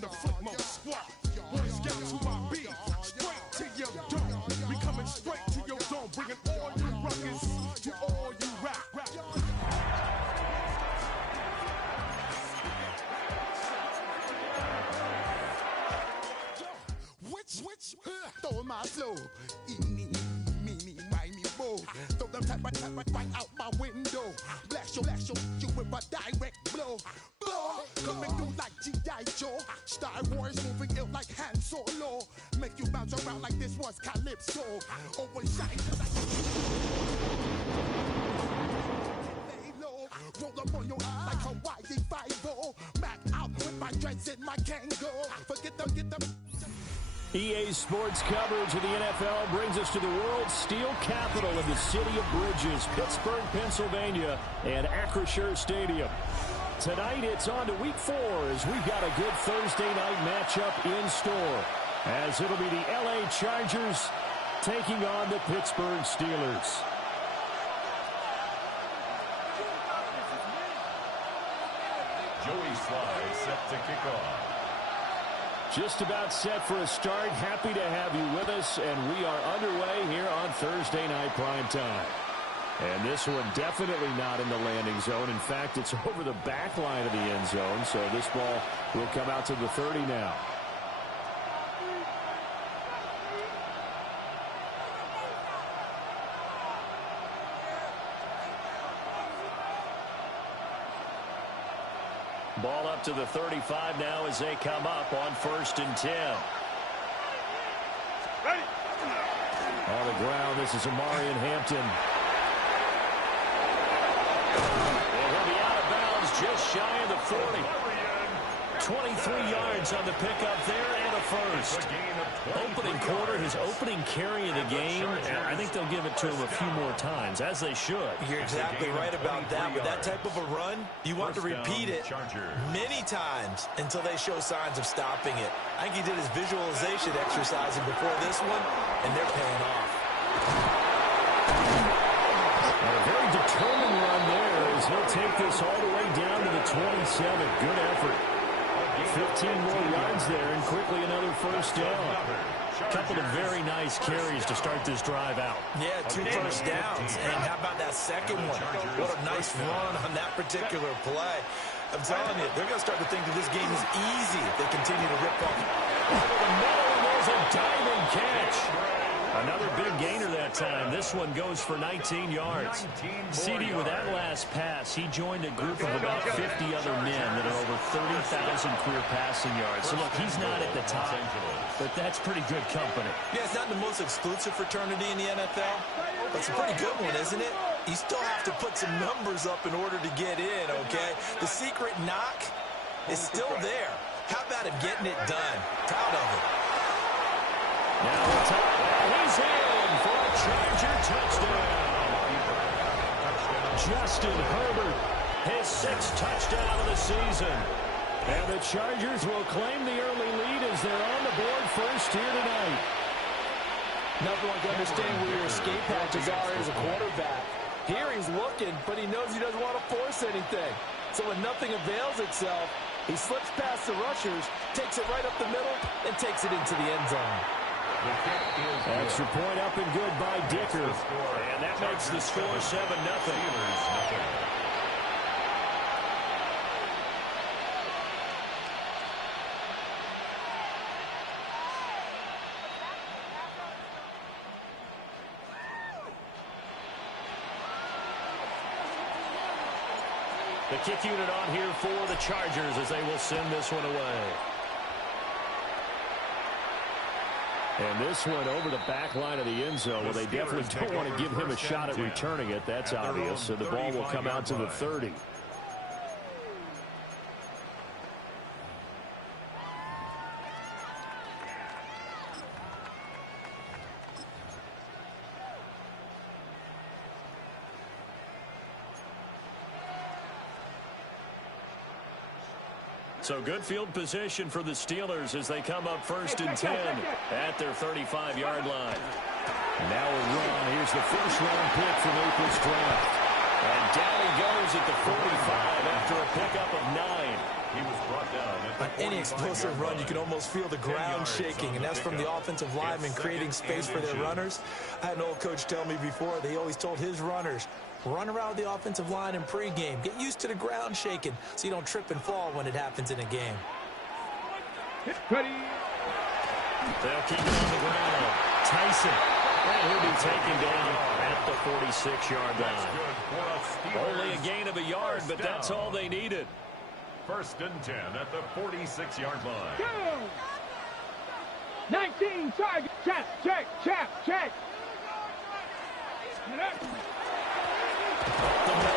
the Flipmode Squad. Boys get to my beat, straight to your dome. We coming straight to your dome, bringing all you ruckus to all you rap. Which, throw my flow. Eeny, meeny, miny, mo. Throw them type right out my window. Blast you with a direct blow. Blow, coming through like G.I. Joe. Star Wars moving ill like Han Solo. Make you bounce around like this was Calypso. Always shine till I lay low. Roll up on your eye like Hawaii 5-0. Back out with my dreads in my Kango. Forget them, get them. EA Sports coverage of the NFL brings us to the world's steel capital of the city of bridges, Pittsburgh, Pennsylvania, and Acrisure Stadium. Tonight, it's on to Week 4 as we've got a good Thursday night matchup in store, as it'll be the LA Chargers taking on the Pittsburgh Steelers. Joey Slye set to kick off. Just about set for a start. Happy to have you with us, and we are underway here on Thursday Night Primetime. And this one definitely not in the landing zone. In fact, it's over the back line of the end zone, so this ball will come out to the 30 now. Ball up to the 35 now as they come up on 1st and 10. Ready. On the ground, this is Omarion Hampton. And he'll be out of bounds just shy of the 40. 23 yards on the pickup there and a first. Opening quarter, his opening carry of the game, I think they'll give it to him a few more times, as they should. You're exactly right about that. With that type of a run, you want to repeat it many times until they show signs of stopping it. I think he did his visualization exercising before this one, and they're paying off. And a very determined run there as he'll take this all the way down to the 27. Good effort. 15 more yards there, and quickly another first down. A couple of very nice carries to start this drive out. Yeah, 2 first downs. And how about that second one? What a nice run on that particular play. I'm telling you, they're going to start to think that this game is easy if they continue to rip off. Over the middle, and there's a diving catch. Another big gainer that time. This one goes for 19 yards. CD, with that last pass, he joined a group of about 50 other men that are over 30,000 career passing yards. So, look, he's not at the top, but that's pretty good company. Yeah, it's not the most exclusive fraternity in the NFL, but it's a pretty good one, isn't it? You still have to put some numbers up in order to get in, okay? The secret knock is still there. How about him getting it done? Proud of him. Now the top, he's in for a Charger touchdown. Justin Herbert, his 6th touchdown of the season. And the Chargers will claim the early lead as they're on the board first here tonight. Nothing like to understand where your escape hatches are as a quarterback. Here he's looking, but he knows he doesn't want to force anything. So when nothing avails itself, he slips past the rushers, takes it right up the middle, and takes it into the end zone. Extra point up and good by Dicker. And that makes the score 7-0. The kick unit on here for the Chargers as they will send this one away. And this one over the back line of the end zone. Well, they definitely don't want to give him a shot at returning it. That's obvious. So the ball will come out to the 30. So good field position for the Steelers as they come up 1st and 10 at their 35-yard line. Now a run. Here's the first-round pick from April's draft. And down he goes at the 45 after a pickup of 9. He was brought down at the On any explosive run, you can almost feel the ground shaking, and that's from the offensive linemen creating space for their runners. I had an old coach tell me before, they always told his runners, run around the offensive line in pregame. Get used to the ground shaking so you don't trip and fall when it happens in a game. Ready. They'll keep it on the ground. Tyson. And he'll be taken down at the 46-yard line. Only a gain of a yard, but that's all they needed. 1st and 10 at the 46-yard line. Go! 19 target. Check. The middle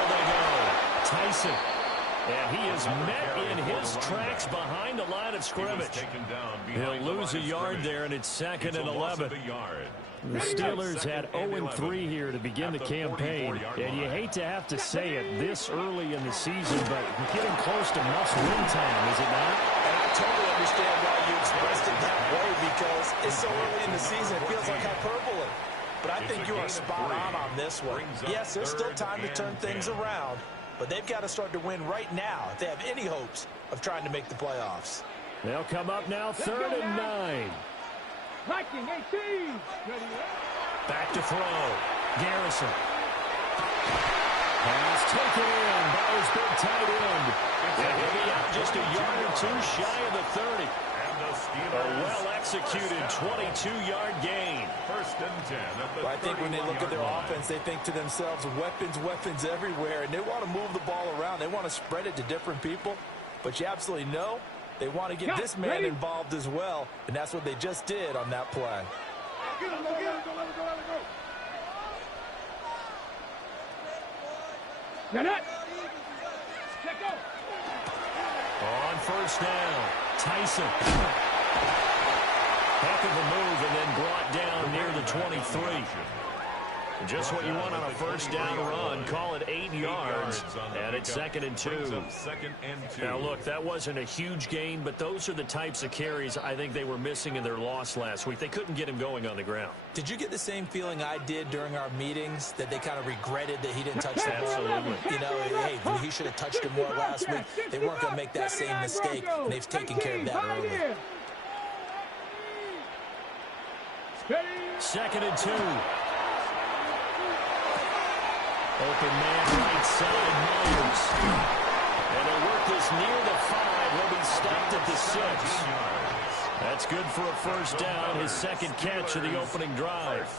they go. Tyson. And he is met in his tracks behind the line of scrimmage. He'll lose a yard there, and it's 2nd and 11. The Steelers had 0-3 here to begin the campaign, and you hate to have to say it this early in the season, but we're getting close to must-win time, is it not? And I totally understand why you expressed it that way, because it's so early in the season, it feels like hyperbole. But I think you are spot on this one. Yes, there's still time to turn things around, but they've got to start to win right now if they have any hopes of trying to make the playoffs. They'll come up now 3rd and 9. Viking 18. Back to throw. Garrison. Pass taken in by his big tight end. And he'll be out just a yard or two shy of the 30. A well-executed 22-yard gain. 1st and 10 at the I think when they look at their offense, they think to themselves, weapons everywhere, and they want to move the ball around. They want to spread it to different people, but you absolutely know they want to get this man involved as well, and that's what they just did on that play. On 1st down, Tyson. Heck of a move and then brought down near the 23. Just what you want on a 1st down run. Call it 8 yards, and it's 2nd and 2. Now, look, that wasn't a huge gain, but those are the types of carries I think they were missing in their loss last week. They couldn't get him going on the ground. Did you get the same feeling I did during our meetings, that they kind of regretted that he didn't touch the ball? Absolutely. You know, hey, he should have touched it more last week. They weren't going to make that same mistake, and they've taken care of that early. 2nd and 2. Open man right side, Myers. And they'll work this near the 5. He'll be stopped at the 6. That's good for a 1st down, his 2nd catch of the opening drive.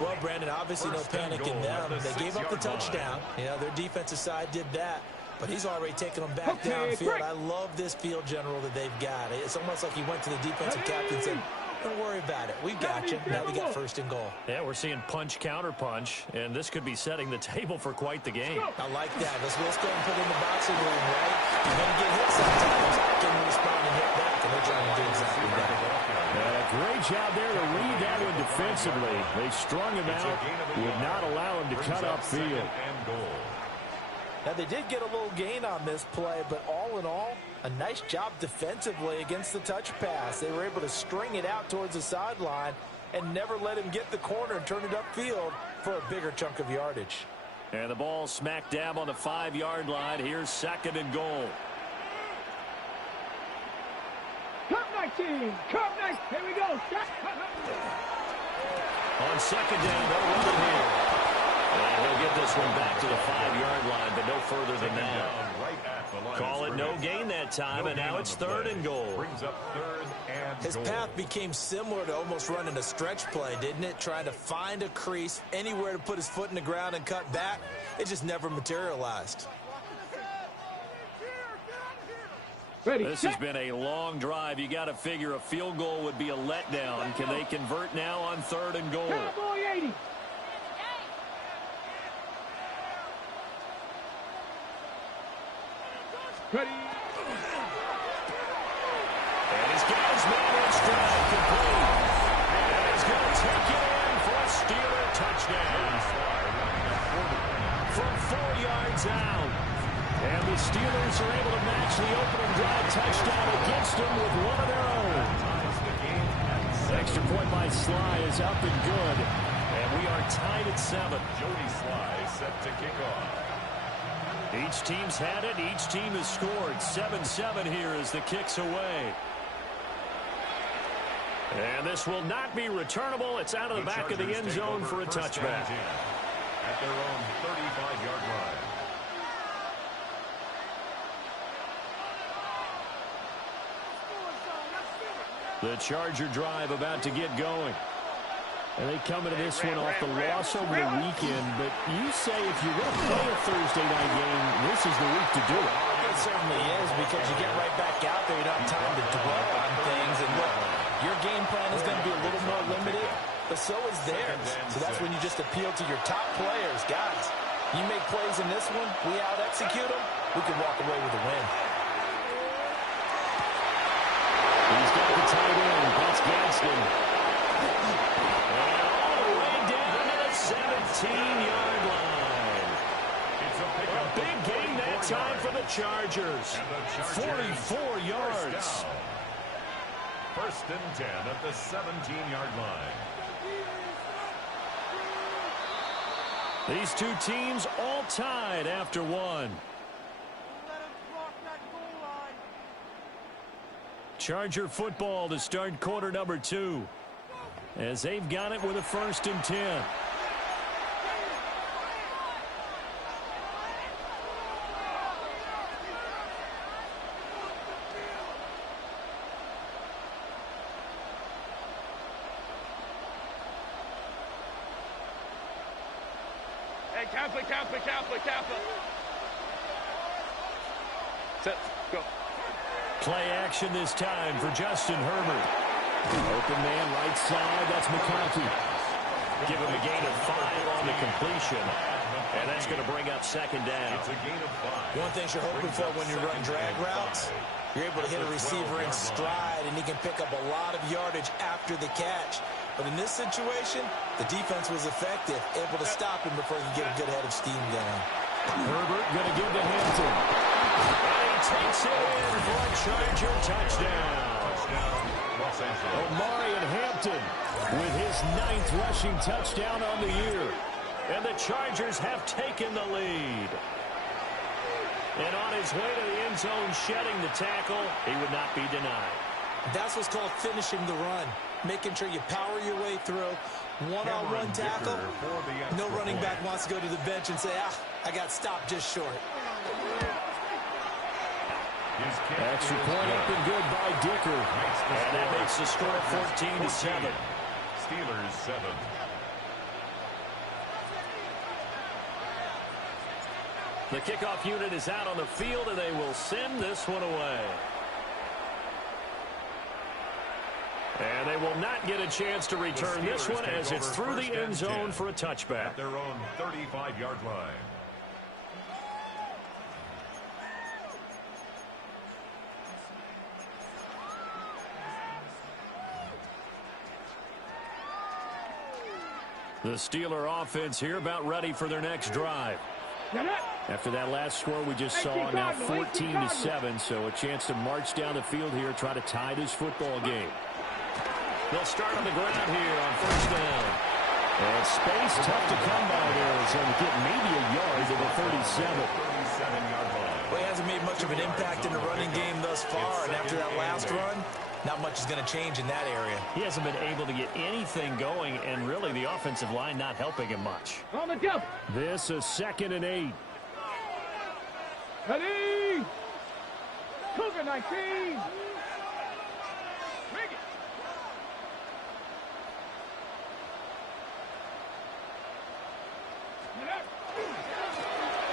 Well, Brandon, obviously no panic in them. They gave up the touchdown. You know, their defensive side did that. But he's already taken them back downfield. I love this field general that they've got. It's almost like he went to the defensive captain and said, don't worry about it. We've got you. Now we got 1st and goal. Yeah, we're seeing punch, counter punch, and this could be setting the table for quite the game. I like that. Let's go and put in the boxing room, right? You're going to get hit sometimes. Can you respond and hit back? And they're trying to do exactly that. Great job there to read that one defensively. They strung him out, would not allow him to cut upfield. Now, they did get a little gain on this play, but all in all, a nice job defensively against the touch pass. They were able to string it out towards the sideline and never let him get the corner and turn it upfield for a bigger chunk of yardage. And the ball smack dab on the 5-yard line. Here's 2nd and goal. Cup 19. Cup 19. Here we go. On 2nd down, they'll run it here. And he'll get this one back to the 5-yard line, but no further than that. Call it no gain that time, and now it's 3rd and goal. His path became similar to almost running a stretch play, didn't it? Trying to find a crease, anywhere to put his foot in the ground and cut back. It just never materialized. This has been a long drive. You got to figure a field goal would be a letdown. Can they convert now on 3rd and goal? Cowboy 80. Ready. And he's got his man in stride, complete. And he's going to take it in for a Steeler touchdown. From 4 yards out. And the Steelers are able to match the opening drive touchdown against them with one of their own. The extra point by Sly is up and good. And we are tied at 7. Jody Sly set to kick off. Each team's had it. Each team has scored. 7-7 here as the kick's away. And this will not be returnable. It's out of the back of the end zone for a touchback. At their own 35-yard line. The Charger drive about to get going. And they come into this one off the loss over the weekend. But you say if you're going to play a Thursday night game, this is the week to do it. It certainly is, because you get right back out there. You don't have time to dwell on things. And look, your game plan is going to be a little more limited, but so is theirs. So that's when you just appeal to your top players. Guys, you make plays in this one, we out-execute them, we can walk away with a win. He's got the tight end. That's Gaston. And all the way down to the 17-yard line. A big gain that time for the Chargers. 44 yards. First and 10 at the 17-yard line. These two teams all tied after one. Charger football to start quarter number 2. As they've got it with a 1st and 10. Hey, Kappa. Set, go. Play action this time for Justin Herbert. Open man right side. That's McConkey. Give him a gain of 5 on the completion. And that's going to bring up 2nd down. It's a gain of 5. One thing you're hoping for when you run drag routes, you're able to hit a receiver in stride, and he can pick up a lot of yardage after the catch. But in this situation, the defense was effective, able to stop him before he could get a good head of steam going. Herbert going to give to Hampton. And he takes it in for a Charger touchdown. Omarion Hampton with his 9th rushing touchdown on the year. And the Chargers have taken the lead. And on his way to the end zone, shedding the tackle, he would not be denied. That's what's called finishing the run, making sure you power your way through. One-on-one tackle, no running back wants to go to the bench and say, I got stopped just short. Extra point up and good by Dicker. And that makes the score 14-7. Steelers 7. The kickoff unit is out on the field, and they will send this one away. And they will not get a chance to return this one as it's through the end zone for a touchback. At their own 35-yard line. The Steeler offense here about ready for their next drive. After that last score we just saw, now 14-7, so a chance to march down the field here, try to tie this football game. They'll start on the ground here on 1st down. And space tough to come by there, so get maybe a yard to the 37. Well, he hasn't made much of an impact in the running game thus far, and after that last run, not much is going to change in that area. He hasn't been able to get anything going, and really the offensive line not helping him much. On the jump. This is 2nd and 8. Ready. Cougar 19. Bring it.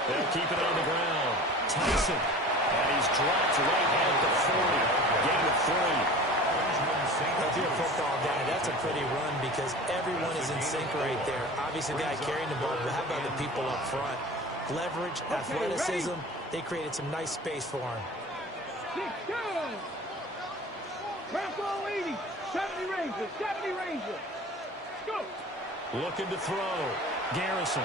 They'll keep it on the ground. Tyson. And he's dropped right at the 40. Gain of 3. If you're a football guy, that's a pretty run because everyone is in sync right there. Obviously, the guy carrying the ball, but how about the people up front? Leverage, athleticism, they created some nice space for him. 6 down. Rambo 80. 70 Rangers. Go. Looking to throw. Garrison.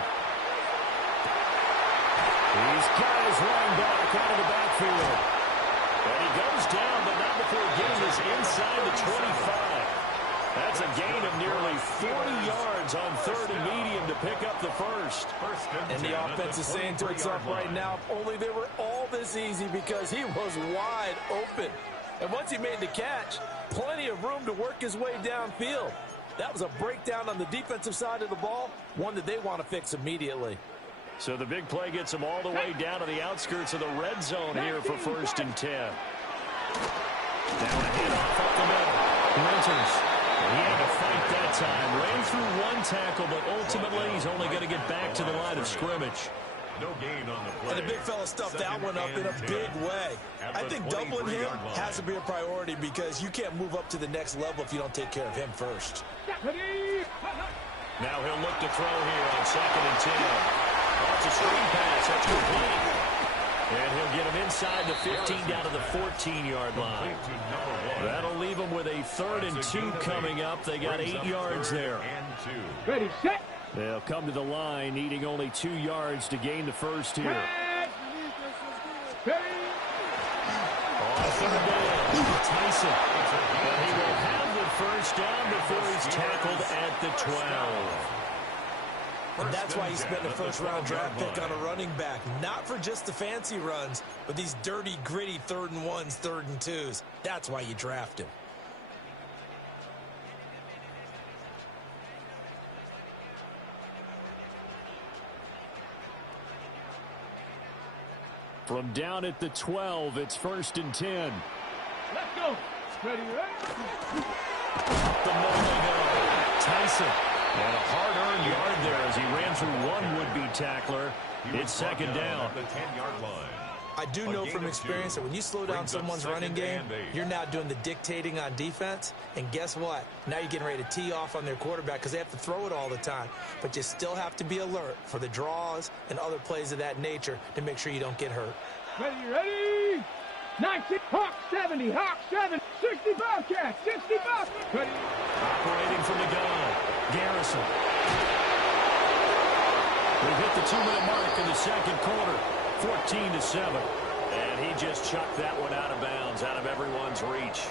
He's got his running back out of the backfield. And he goes down, but not before getting this inside the 25. That's a gain of nearly 40 yards downs on 3rd and medium to pick up the first. And the offense is saying to itself right now, if only they were all this easy, because he was wide open. And once he made the catch, plenty of room to work his way downfield. That was a breakdown on the defensive side of the ball, one that they want to fix immediately. So the big play gets them all the way down to the outskirts of the red zone here for 1st and 10. Now a handoff up the middle. Winters. He had to fight that time. Ran through one tackle, but ultimately he's only going to get back to the line of scrimmage. No gain on the play. And the big fella stuffed that one up in a big way. I think doubling him has to be a priority, because you can't move up to the next level if you don't take care of him first. Now he'll look to throw here on 2nd and 10. It's a screen pass. That's complete. And he'll get him inside the 15 down to the 14-yard line. That'll leave him with a 3rd and 2 coming up. They got 8 yards there. Ready, set. They'll come to the line, needing only 2 yards to gain the first here. On 3rd down, Tyson. But he will have the first down before he's tackled at the 12. And that's why you spent a first-round draft pick on a running back. Not for just the fancy runs, but these dirty, gritty 3rd and 1s, 3rd and 2s. That's why you draft him. From down at the 12, it's 1st and 10. Let's go. Ready, ready. Up the middle they go. Tyson. And a hard-earned yard there as he ran through one would-be tackler. It's 2nd down. The 10-yard line. I do know from experience that when you slow down someone's running game, you're now doing the dictating on defense. And guess what? Now you're getting ready to tee off on their quarterback because they have to throw it all the time. But you still have to be alert for the draws and other plays of that nature to make sure you don't get hurt. Ready, ready. 19, Hawk 70, Hawk 7, 60 Bobcats, 60 Bobcats. Ready. Operating from the gun, Garrison. We've hit the 2-minute mark in the 2nd quarter, 14-7. And he just chucked that one out of bounds, out of everyone's reach.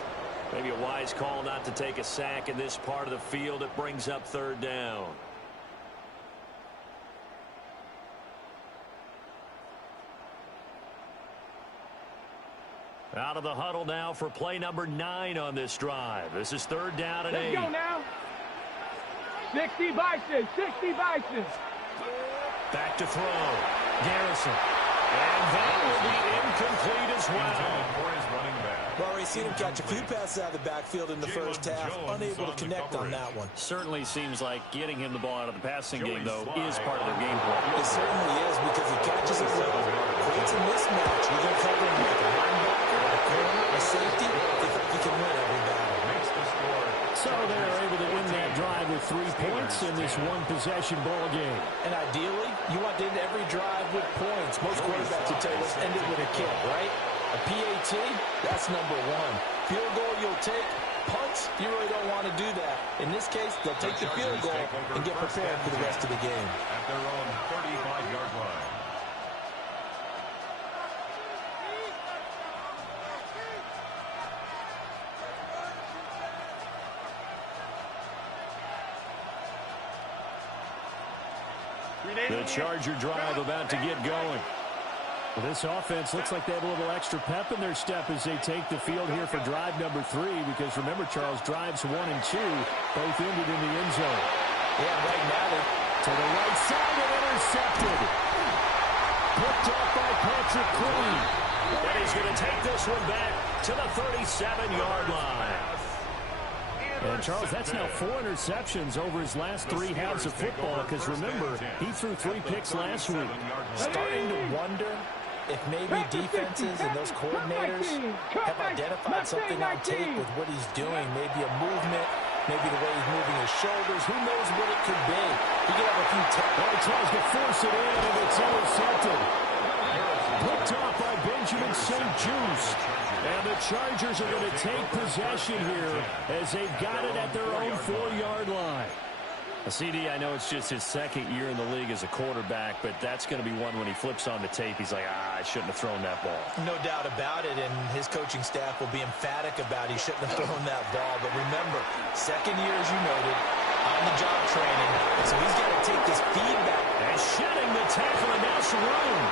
Maybe a wise call not to take a sack in this part of the field. It brings up 3rd down. Out of the huddle now for play number 9 on this drive. This is 3rd down and 8. Let's go now. 60 Bison, 60 Bison. Back to throw. Garrison. And that will be incomplete as well. We've already seen him catch a few passes out of the backfield in the first half, unable to connect on that one. Certainly seems like getting him the ball out of the passing game, though, is part of their game plan. It certainly is, because he catches it well, creates a mismatch. You're going to cover him like a linebacker, a corner, a safety. They think he can win every battle. So they're able to win that drive with 3 points in this one-possession ball game. And ideally, you want to end every drive with points. Most quarterbacks would tell you, let's end it with a kick, right? A PAT, that's number 1. Field goal you'll take. Punts, you really don't want to do that. In this case, they'll take the field goal and get prepared for the rest of the game. At their own 35-yard line. The Charger drive about to get going. Well, this offense looks like they have a little extra pep in their step as they take the field here for drive number 3, because remember, Charles, drives 1 and 2 both ended in the end zone. Yeah, right now they're to the right side and intercepted. Picked up by Patrick Queen. And he's going to take this one back to the 37-yard line. And, Charles, that's now 4 interceptions over his last 3 halves of football, because, remember, he threw 3 picks last week. Starting to wonder if maybe defenses and those coordinators have identified something on tape with what he's doing. Maybe a movement, maybe the way he's moving his shoulders. Who knows what it could be? He could have a few he tries to force it in, and it's intercepted. Picked off by Benjamin St-Juste. And the Chargers are going to take possession here as they've got it at their own 4-yard line. CD, I know it's just his 2nd year in the league as a quarterback, but that's going to be one when he flips on the tape. He's like, I shouldn't have thrown that ball. No doubt about it, and his coaching staff will be emphatic about he shouldn't have thrown that ball. But remember, 2nd year, as you noted, on-the-job training, so he's got to take this feedback. And shedding the tackle, and now Sharon.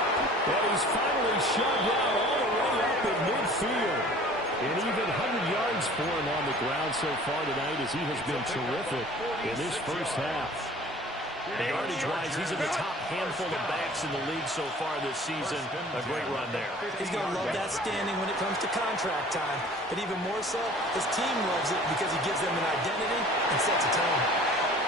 And he's finally shoved out all the way up in midfield. An even 100 yards for him on the ground so far tonight as he has been terrific in this first half. Yardage-wise, he's in the top handful of backs in the league so far this season. A great run there. He's going to love that standing when it comes to contract time. But even more so, his team loves it because he gives them an identity and sets a tone.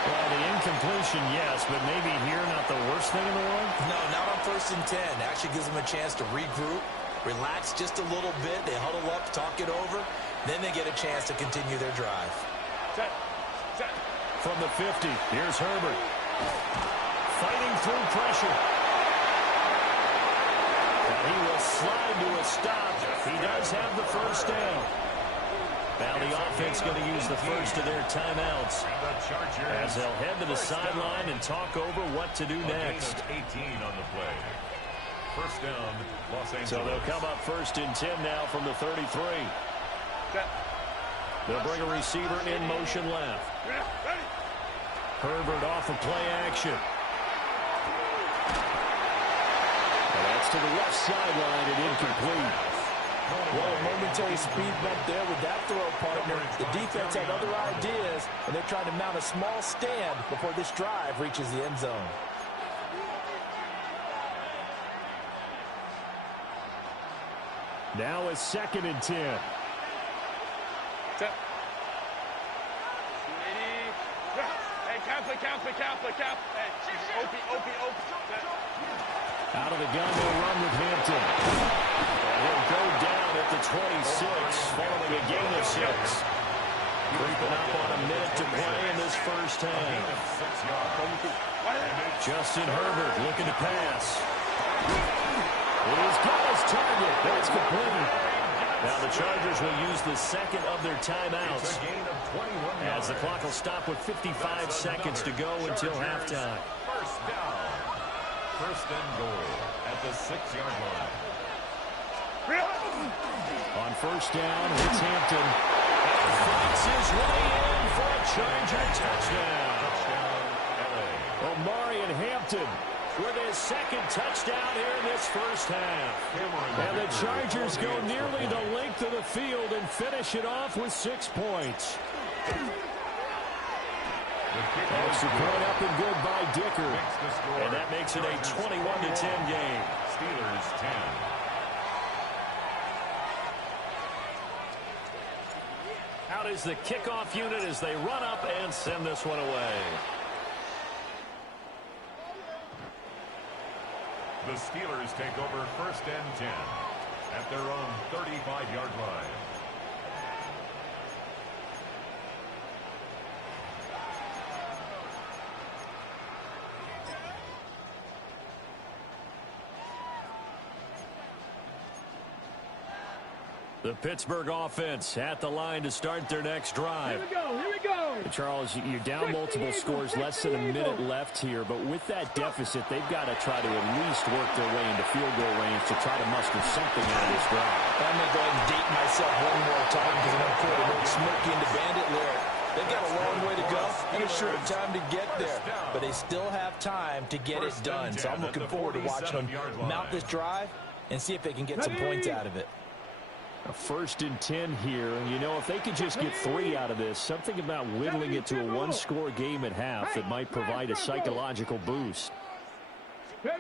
Well, the incompletion, yes, but maybe here not the worst thing in the world? No, not on 1st and 10. Actually gives them a chance to regroup, relax just a little bit. They huddle up, talk it over. Then they get a chance to continue their drive. From the 50, here's Herbert. Fighting through pressure. And he will slide to a stop. He does have the first down. Now the offense going to use the first of their timeouts as they'll head to the sideline and talk over what to do next. 18 on the play. First down, Los Angeles. So they'll come up 1st and 10 now from the 33. They'll bring a receiver in motion left. Herbert off of play action. And that's to the left sideline and incomplete. Well, a momentary speed bump there with that throw, partner. The defense had other ideas, and they're trying to mount a small stand before this drive reaches the end zone. Now it's 2nd and 10. Out of the gun, they'll run with Hampton. And he'll go down at the 26, following a gain of 6. Creeping up on a minute to play in this first half. Justin Herbert looking to pass. He's got his target. That's complete. Now the Chargers will use the second of their timeouts as the clock will stop with 55 seconds to go until halftime. First down. First and goal at the 6-yard line. On first down, it's Hampton. And fights his way in for a Charger touchdown. Omarion Hampton with his second touchdown here in this first half. And the Chargers go nearly the length of the field and finish it off with 6 points. Extra point up and good by Dicker. And that makes it a 21-10 game. Steelers 10. Out is the kickoff unit as they run up and send this one away. The Steelers take over 1st and 10 at their own 35-yard line. The Pittsburgh offense at the line to start their next drive. Here we go. Charles, you're down multiple scores, less than a minute left here, but with that deficit, they've got to try to at least work their way into field goal range to try to muster something out of this drive. I'm going to go ahead and date myself one more time because I'm going to put a little smoky into Bandit lyric. They've got a long way to go and a short time to get there, but they still have time to get it done. So I'm looking forward to watching them mount this drive and see if they can get some points out of it. A 1st and 10 here. You know, if they could just get 3 out of this, something about whittling it to a one-score game at half that might provide a psychological boost. Now a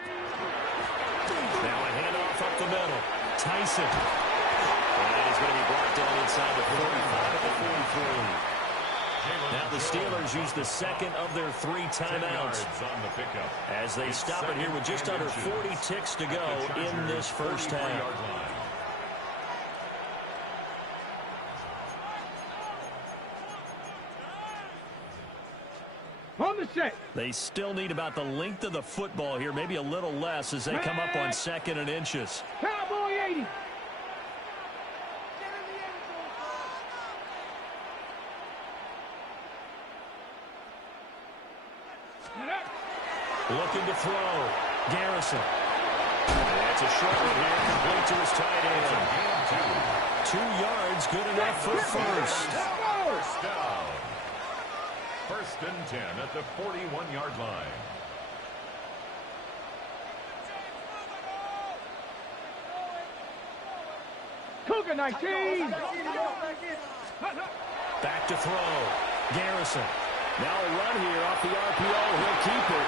handoff up the middle. Tyson. And he's going to be brought down inside the 45 at the 43. Now the Steelers use the second of their 3 timeouts as they stop it here with just under 40 ticks to go in this first half. On the set. They still need about the length of the football here, maybe a little less as they come up on 2nd and inches. Cowboy 80. Looking to throw. Garrison. That's a short one here, complete to his tight end. 2 yards, good enough for first. First down. First and 10 at the 41-yard line. Cougar 19. Back to throw. Garrison. Now a run here off the RPO. He'll keep it.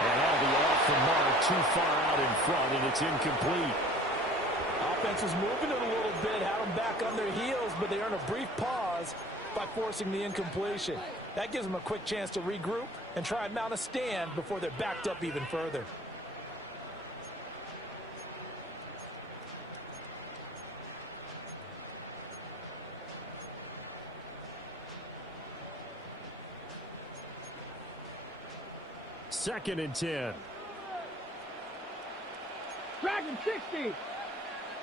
And that'll be off the mark, too far out in front, and it's incomplete. Offense was moving it a little bit, had them back on their heels, but they earned a brief pause by forcing the incompletion. That gives them a quick chance to regroup and try and mount a stand before they're backed up even further. Second and 10. Dragon 60.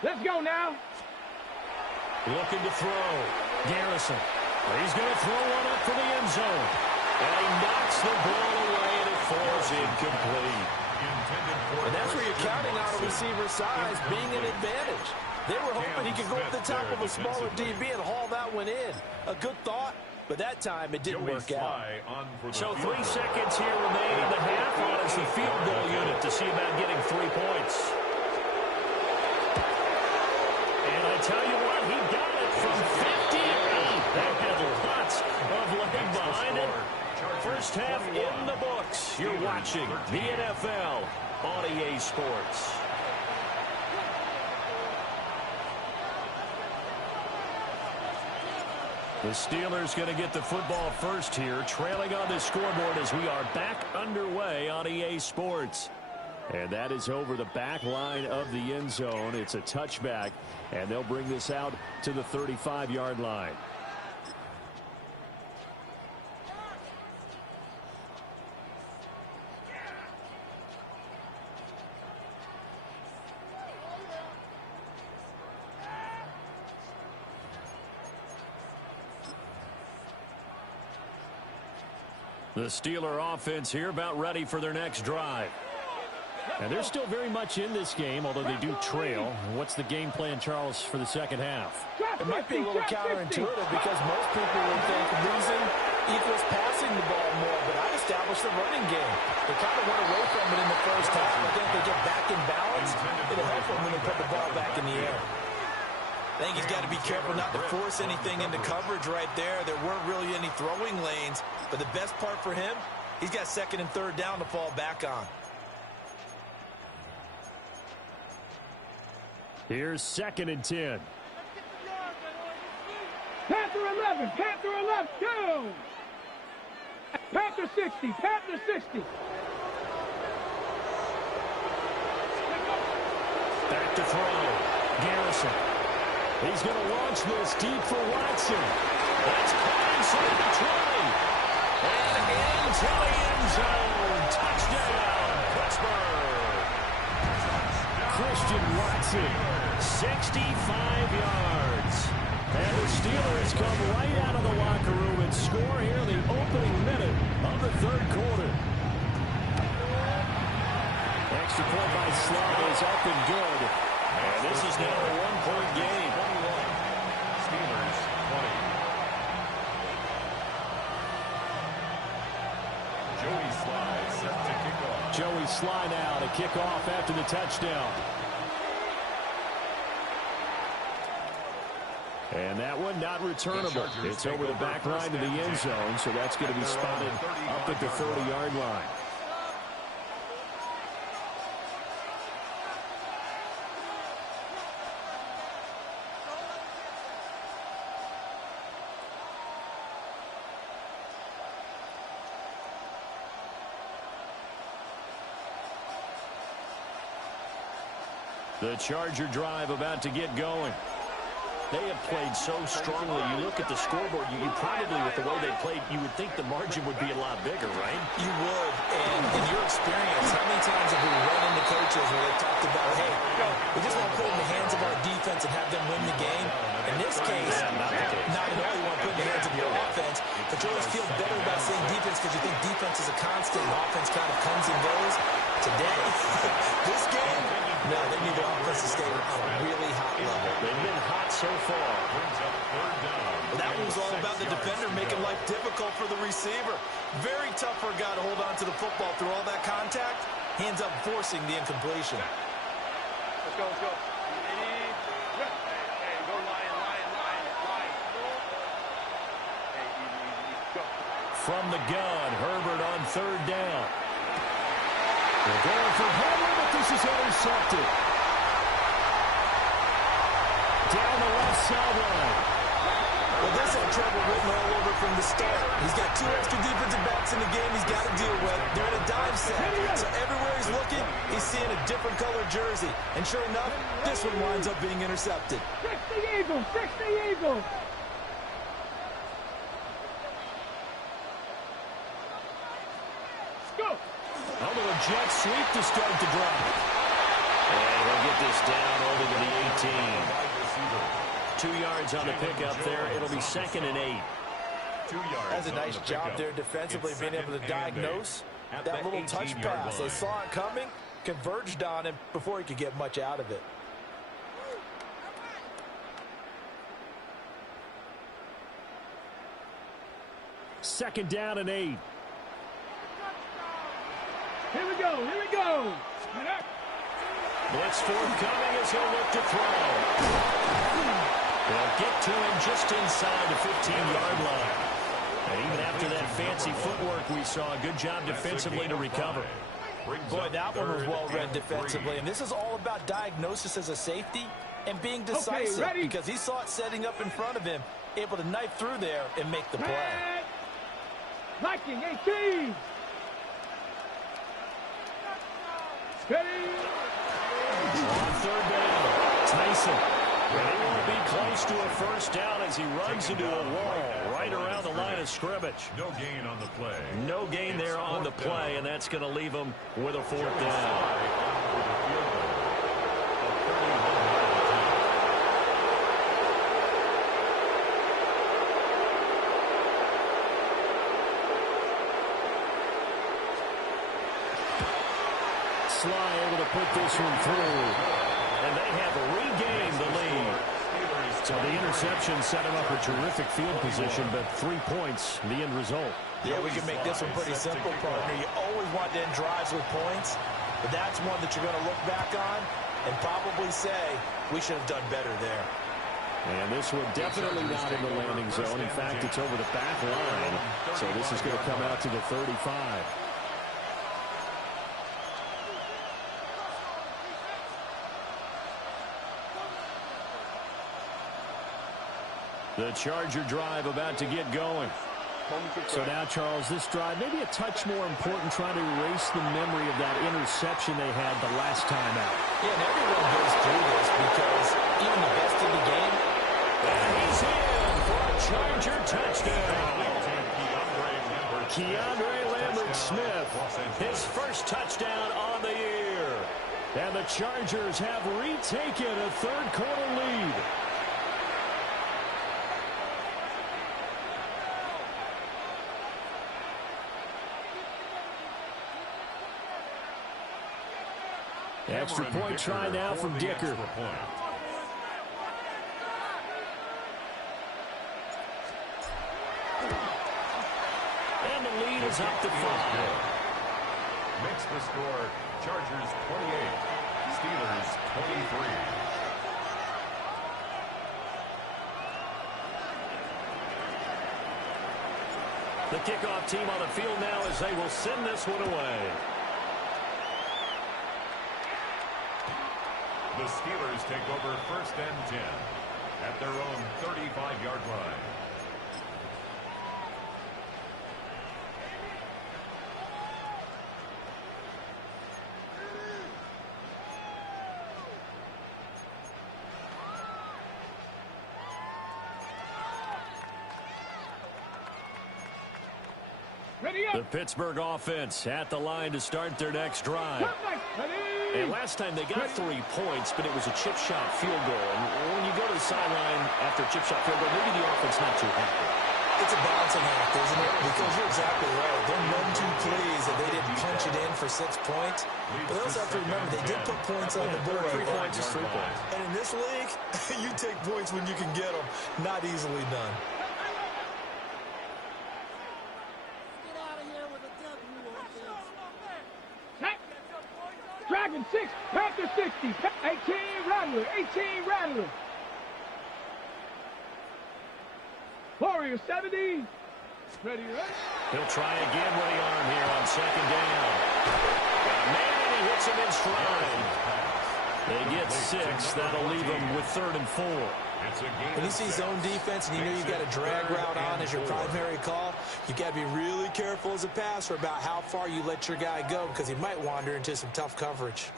Let's go now. Looking to throw. Garrison. He's going to throw one up for the end zone. And he knocks the ball away, and it falls incomplete. And that's where you're counting on a receiver's size being an advantage. They were hoping he could go up the top of a smaller DB and haul that one in. A good thought, but that time it didn't work out. So 3 seconds here remain in the half. On is the field goal unit to see about getting 3 points. And I tell you what, he got it from 58. That had lots of leg behind it. First half in the books. You're watching the NFL on EA Sports. The Steelers going to get the football first here, trailing on the scoreboard as we are back underway on EA Sports. And that is over the back line of the end zone. It's a touchback, and they'll bring this out to the 35-yard line. The Steeler offense here about ready for their next drive. And they're still very much in this game, although they do trail. What's the game plan, Charles, for the second half? It might be a little counterintuitive because most people would think losing equals passing the ball more, but I've established the running game. They kind of went away from it in the first half. I think they get back in balance. It'll help them when they put the ball back in the air. I think he's got to be careful not to force anything into coverage right there. There weren't really any throwing lanes, but the best part for him, he's got second and third down to fall back on. Here's second and 10. Panther 11, Panther 11, go! Panther 60, Panther 60. Back to throw. Garrison. He's going to launch this deep for Watson. That's caught inside the 20. And into the end zone. Touchdown, Pittsburgh. Christian Watson, 65 yards. And the Steelers come right out of the locker room and score here in the opening minute of the third quarter. Extra point by Slaughter is up and good. And this is now a one-point game. 21. Steelers 20. Joey Sly set to kick off. Joey Sly now to kick off after the touchdown. And that one not returnable. It's over the back line to the end zone, so that's going to be spotted up at the 30-yard line. The Charger drive about to get going. They have played so strongly. You look at the scoreboard, you probably, with the way they played, you would think the margin would be a lot bigger, right? You would. And in your experience, how many times have we run into coaches where they talked about, hey, we just want to put it in the hands of our defense and have them win the game? In this case, not at all. You want to put it in the hands of your offense, but you always feel better about saying defense because you think defense is a constant and offense kind of comes and goes. Today, this game, no, they need their offense to stay on a really hot level. They've been hot so far. That one was all about the defender making life difficult difficult for the receiver. Very tough for a guy to hold on to the football through all that contact. Hands up, forcing the incompletion. Let's go, let's go. Hey, go line. Hey, easy, go. From the gun, Herbert on third down. They're going for Herbert, but this is intercepted. Down the left sideline. Well, this had trouble written all over from the start. He's got 2 extra defensive backs in the game he's got to deal with. They're in a dive set, so everywhere he's looking, he's seeing a different color jersey. And sure enough, this one winds up being intercepted. 60 Eagles, 60 Eagles. Let's go. A little jet sweep to start the drive. And he'll get this down over to the 18. 2 yards on the pickup there. It'll be 2nd and 8. 2 yards. That's a nice job there defensively, being able to diagnose that little touch pass. They saw it coming, converged on him before he could get much out of it. Second down and 8. Here we go. Blitz forthcoming as he'll look to throw. They'll get to him just inside the 15-yard line. And even after that fancy footwork we saw, a good job defensively to recover. Boy, that one was well read defensively. And this is all about diagnosis as a safety and being decisive. Okay, because he saw it setting up in front of him, able to knife through there and make the play. Viking 18. Steady. On third down, Tyson. And he won't be close to a first down as he runs into a wall right around the line of scrimmage. No gain on the play. No gain there on the play, and that's going to leave him with a 4th down. Sly able to put this one through. And they have regained the lead. So the interception set him up a terrific field position, but 3 points, the end result. Yeah, we can make this one pretty simple, partner. You always want to end drives with points, but that's one that you're going to look back on and probably say, we should have done better there. And this one definitely not in the landing zone. In fact, it's over the back line. So this is going to come out to the 35. The Charger drive about to get going. So now, Charles, this drive maybe a touch more important, trying to erase the memory of that interception they had the last time out. Yeah, and everyone goes through this because even the best in the game. And he's in for a Charger touchdown. Keandre Lambert-Smith, his first touchdown on the year. And the Chargers have retaken a third-quarter lead. Extra point try now from Dicker. And the lead is up to 5. Makes the score Chargers 28, Steelers 23. The kickoff team on the field now as they will send this one away. The Steelers take over 1st and 10 at their own 35-yard line. The Pittsburgh offense at the line to start their next drive. And last time they got 3 points, but it was a chip shot field goal. And when you go to the sideline after a chip shot field goal, maybe the offense not too happy. It's a balancing act, isn't it? Because you're exactly right. They're none too pleased that they didn't punch it in for 6 points. But they also have to remember they did put points on the board. 3 points is 3 points. And in this league, you take points when you can get them. Not easily done. 6, Panther 60, 18 Rattler, 18 Rattler. Warrior 70, ready. He'll try again with the arm here on second down. Man, and he hits him in stride. They get 6. That'll leave them with 3rd and 4. When you see zone defense and you know you've got a drag route on as your primary call, you've got to be really careful as a passer about how far you let your guy go because he might wander into some tough coverage.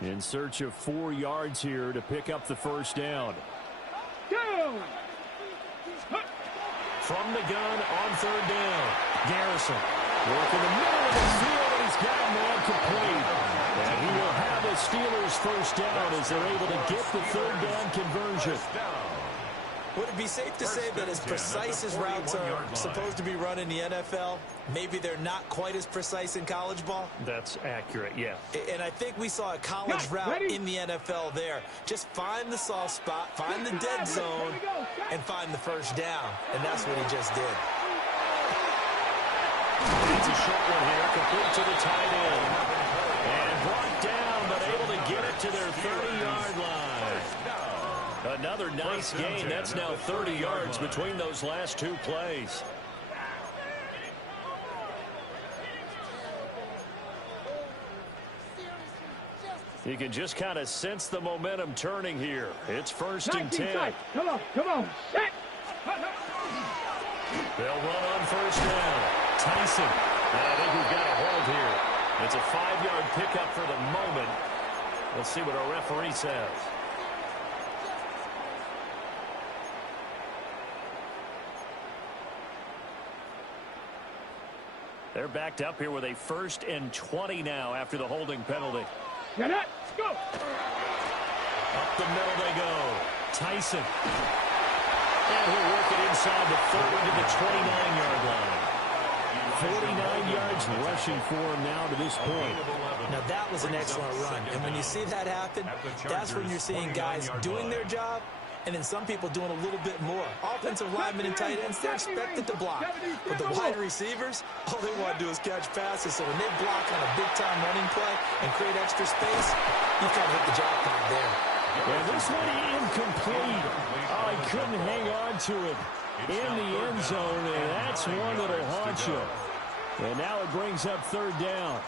In search of 4 yards here to pick up the first down. Down. From the gun on 3rd down. Garrison working the middle of the field, and he's got a man complete. And he will have the Steelers first down as they're able to get the 3rd down conversion. Would it be safe to say that as precise as routes are supposed to be run in the NFL, maybe they're not quite as precise in college ball? That's accurate, yeah. And I think we saw a college route in the NFL there. Just find the soft spot, find the dead zone, and find the first down. And that's what he just did. It's a short one here, complete to the tight end. And brought down, but able to get it to their 30-yard line. Another nice gain. That's now 30 yards between those last 2 plays. You can just kind of sense the momentum turning here. It's 1st and 10. Come on, come on. Set. They'll run on 1st down. Tyson. I think we've got a hold here. It's a 5-yard pickup for the moment. Let's see what our referee says. They're backed up here with a 1st and 20 now after the holding penalty. Get it. Go. Up the middle they go. Tyson. And he'll work it inside the 30 to the 29-yard line. 49 yards rushing for him now to this point. Now that was an excellent run. And when you see that happen, that's when you're seeing guys doing their job and then some people doing a little bit more. Offensive linemen and tight ends, they're expected to block. But the wide receivers, all they want to do is catch passes. So when they block on a big-time running play and create extra space, you kind of hit the jackpot there. And this one incomplete. Oh, he couldn't hang on to it in the end zone, and that's one that'll haunt you. And now it brings up 3rd down.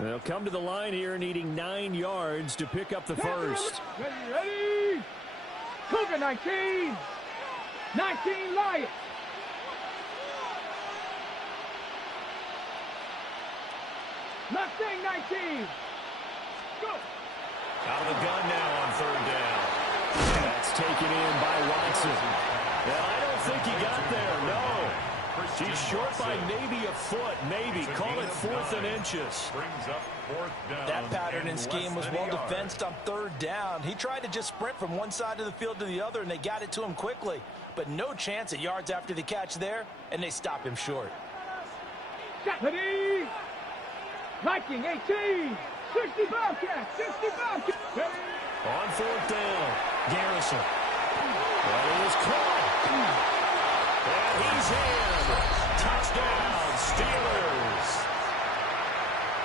They'll come to the line here needing 9 yards to pick up the first. Ready. Cougar 19. 19 Lions. Mustang 19. Go. Out of the gun now on 3rd down. That's taken in by Watson. And I don't think he got there, no. He's short by maybe a foot, maybe. Call it 4th and inches. That pattern and scheme was well defensed on 3rd down. He tried to just sprint from one side of the field to the other, and they got it to him quickly. But no chance at yards after the catch there, and they stop him short. Ready. Viking 18. 60 Bobcats. 60 Bobcats. On 4th down, Garrison. That is caught. And he's in. Touchdown, Steelers.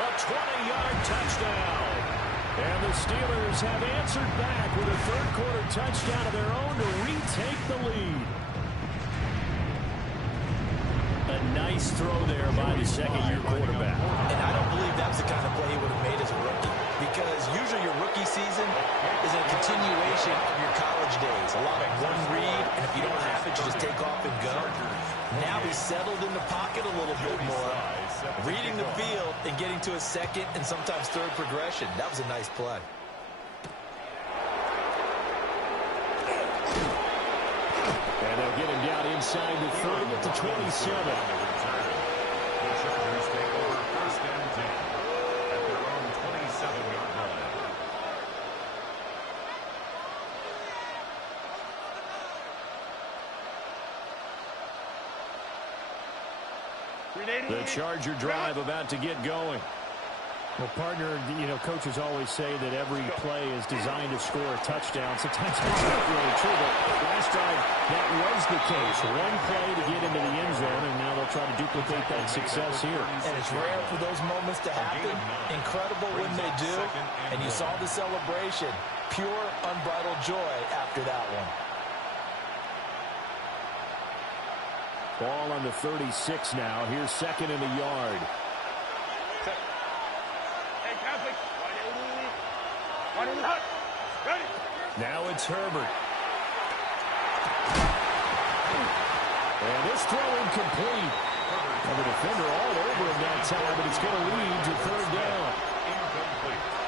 A 20-yard touchdown. And the Steelers have answered back with a 3rd-quarter touchdown of their own to retake the lead. A nice throw there by the 2nd-year quarterback. And I don't believe that was the kind of play he would have made as a rookie. Because usually your rookie season is a continuation of your college days. A lot of one read, and if you don't have it, you just take off and go. Now he's settled in the pocket a little bit more, reading the field and getting to a 2nd and sometimes 3rd progression. That was a nice play. And they'll get him down inside the 30 at the 27. The Chargers take over 1st and 10 at their own 27-yard line. The Charger drive about to get going. Well, partner, you know, coaches always say that every play is designed to score a touchdown. Sometimes that's not really true, but last time that was the case. One play to get into the end zone, and now they'll try to duplicate that success here. And it's rare for those moments to happen. Incredible when they do. And you saw the celebration. Pure, unbridled joy after that one. Ball on the 36 now. Here's second in the yard. Now it's Herbert. And this throw incomplete. And the defender all over him that time, but it's going to lead to third down.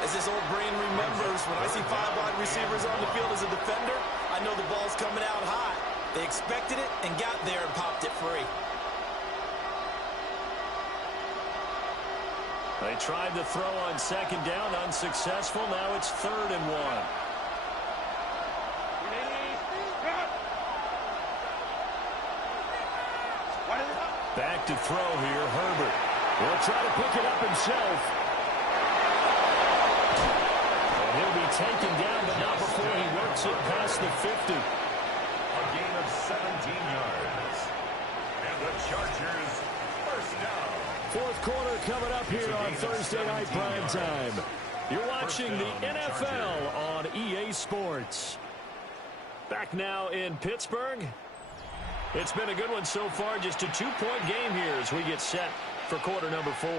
As this old brain remembers, when I see 5 wide receivers on the field as a defender, I know the ball's coming out high. They expected it and got there and popped it free. They tried to throw on second down, unsuccessful. Now it's 3rd and 1. Back to throw here, Herbert. He'll try to pick it up himself. And he'll be taken down, but not before he works it past the 50. A gain of 17 yards. And the Chargers first down. Fourth quarter coming up here on Thursday Night Prime Time. You're watching the NFL on EA Sports. Back now in Pittsburgh. It's been a good one so far. Just a 2-point game here as we get set for quarter number 4.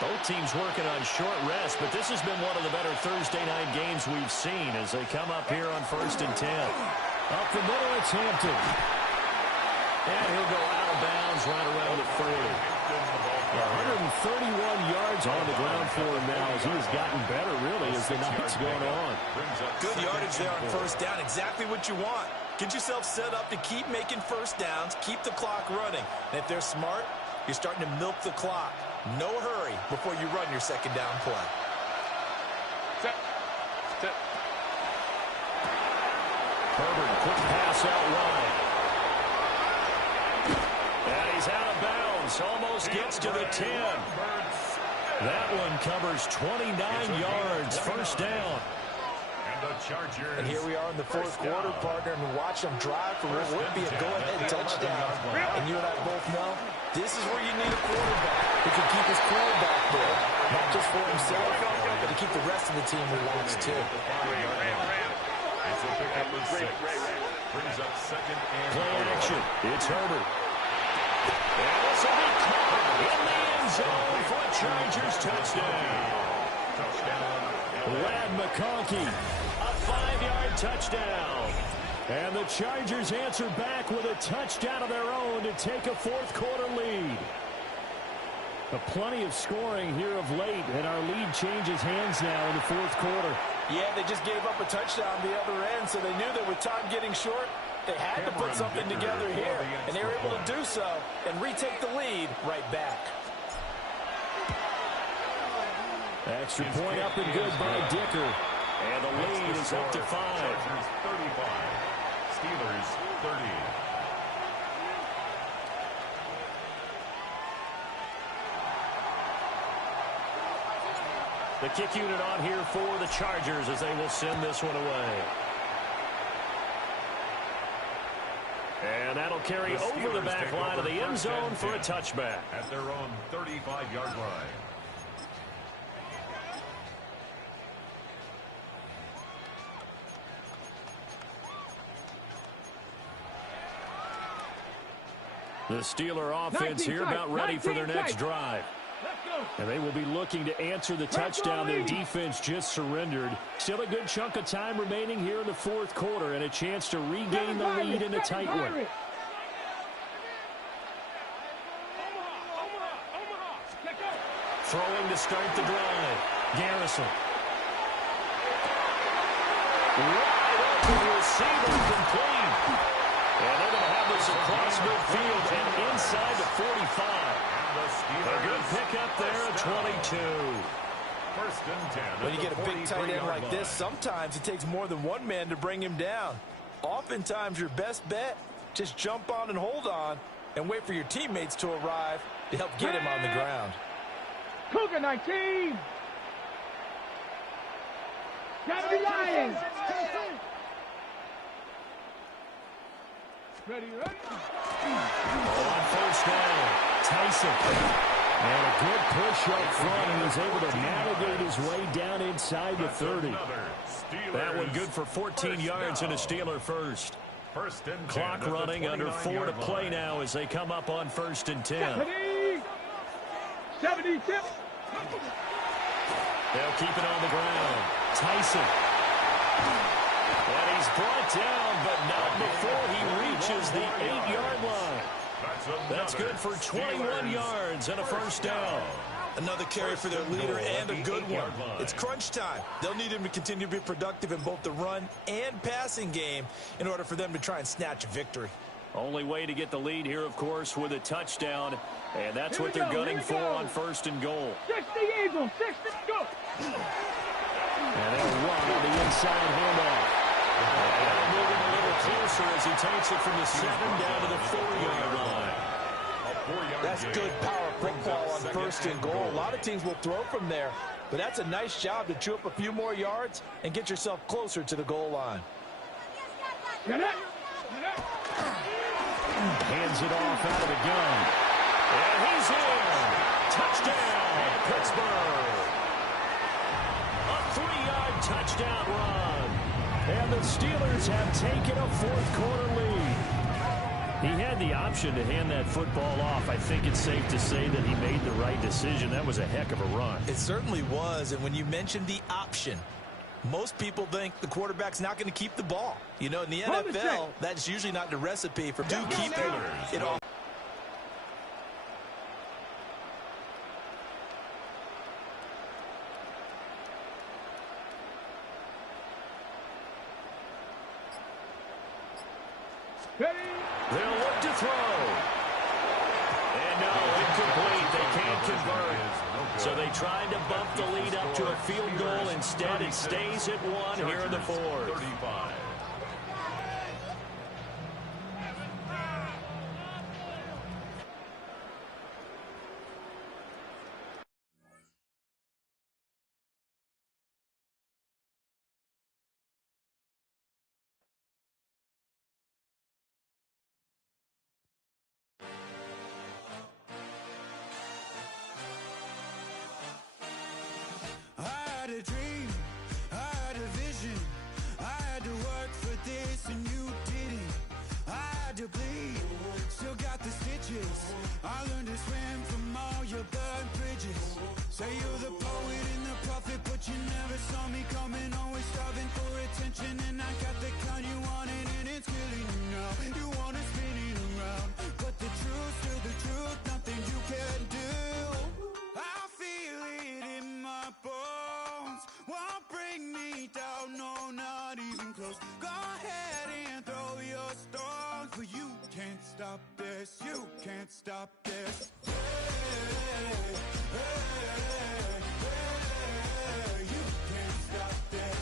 Both teams working on short rest, but this has been one of the better Thursday night games we've seen as they come up here on 1st and 10. Up the middle, it's Hampton. And he'll go out of bounds right around the 40. 131 yards on the ground for him now as he has gotten better, really, as the night's going on. Good yardage there on first down. Exactly what you want. Get yourself set up to keep making first downs, keep the clock running. And if they're smart, you're starting to milk the clock. No hurry before you run your second down play. Set. Herbert, quick pass out wide. And he's out of bounds. Almost gets to the 10. That one covers 29 yards. First down. And here we are in the fourth quarter, partner, and watch them drive for what would be a go-ahead touchdown. And you and I both know this is where you need a quarterback who can keep his cool back there, not just for himself, but to keep the rest of the team relaxed too. Play action. It's Herbert. And this will be caught in the end zone for a Chargers touchdown. Ladd McConkey, a 5-yard touchdown. And the Chargers answer back with a touchdown of their own to take a fourth quarter lead. Plenty of scoring here of late, and our lead changes hands now in the fourth quarter. Yeah, they just gave up a touchdown the other end, so they knew that with time getting short, they had to put something together here, and they were able to do so and retake the lead right back. Extra point up and good by Dicker. And the lead is up to 5. Chargers 35. Steelers 30. The kick unit on here for the Chargers as they will send this one away. And that'll carry over the back line of the end zone for a touchback. At their own 35-yard line. The Steeler offense here about ready for their next drive. And they will be looking to answer the touchdown their defense just surrendered. Still a good chunk of time remaining here in the fourth quarter and a chance to regain the lead in a tight one. Throwing to start the drive. Garrison. Wide open receiver complete. And they're going to have this across midfield and inside the 45. A good pickup there at 22. First and 10. When you get a big tight end like this, sometimes it takes more than one man to bring him down. Oftentimes, your best bet Just jump on and hold on and wait for your teammates to arrive to help get him on the ground. Cougar 19. Got the Lions. Ready. On first down, Tyson. And a good push up front, and he's able to navigate his way down inside the 30. That one good for 14 yards and a Steeler first. Clock running, under 4 to play now as they come up on 1st and 10. 72. They'll keep it on the ground. Tyson. And he's brought down, but not before he reaches the 8-yard line. That's good for 21 yards and a first down. Another carry for their leader and a good one. It's crunch time. They'll need him to continue to be productive in both the run and passing game in order for them to try and snatch a victory. Only way to get the lead here, of course, with a touchdown. And that's what they're gunning for on 1st and goal. 60 Eagles, 60, go. And they'll run on the inside handoff. And moving a little closer as he takes it from the 7 down to the 4-yard line. That's good power football on 1st and goal. A lot of teams will throw from there, but that's a nice job to chew up a few more yards and get yourself closer to the goal line. Hands it off out of the gun. And he's in. Touchdown, Pittsburgh. A 3-yard touchdown run. And the Steelers have taken a 4th-quarter lead. He had the option to hand that football off. I think it's safe to say that he made the right decision. That was a heck of a run. It certainly was, and when you mentioned the option, most people think the quarterback's not going to keep the ball. You know, in the NFL, that's usually not the recipe for do keep it off. They'll look to throw. And no, incomplete. They can't convert. So they tried to bump the lead up to a field goal. Instead, it stays at 1 here in the 4th. A dream, I had a vision, I had to work for this and you didn't. I had to bleed, still got the stitches. I learned to swim from all your burned bridges. Say you're the poet and the prophet, but you never saw me coming. Always starving for attention, and I got the kind you wanted, and it's killing you now. You wanna spin it around, but the truth's still the truth, nothing you can do. I feel it in my bones, won't bring me down, no, not even close. Go ahead and throw your stones, but you can't stop this, you can't stop this. Hey, hey, hey, you can't stop this.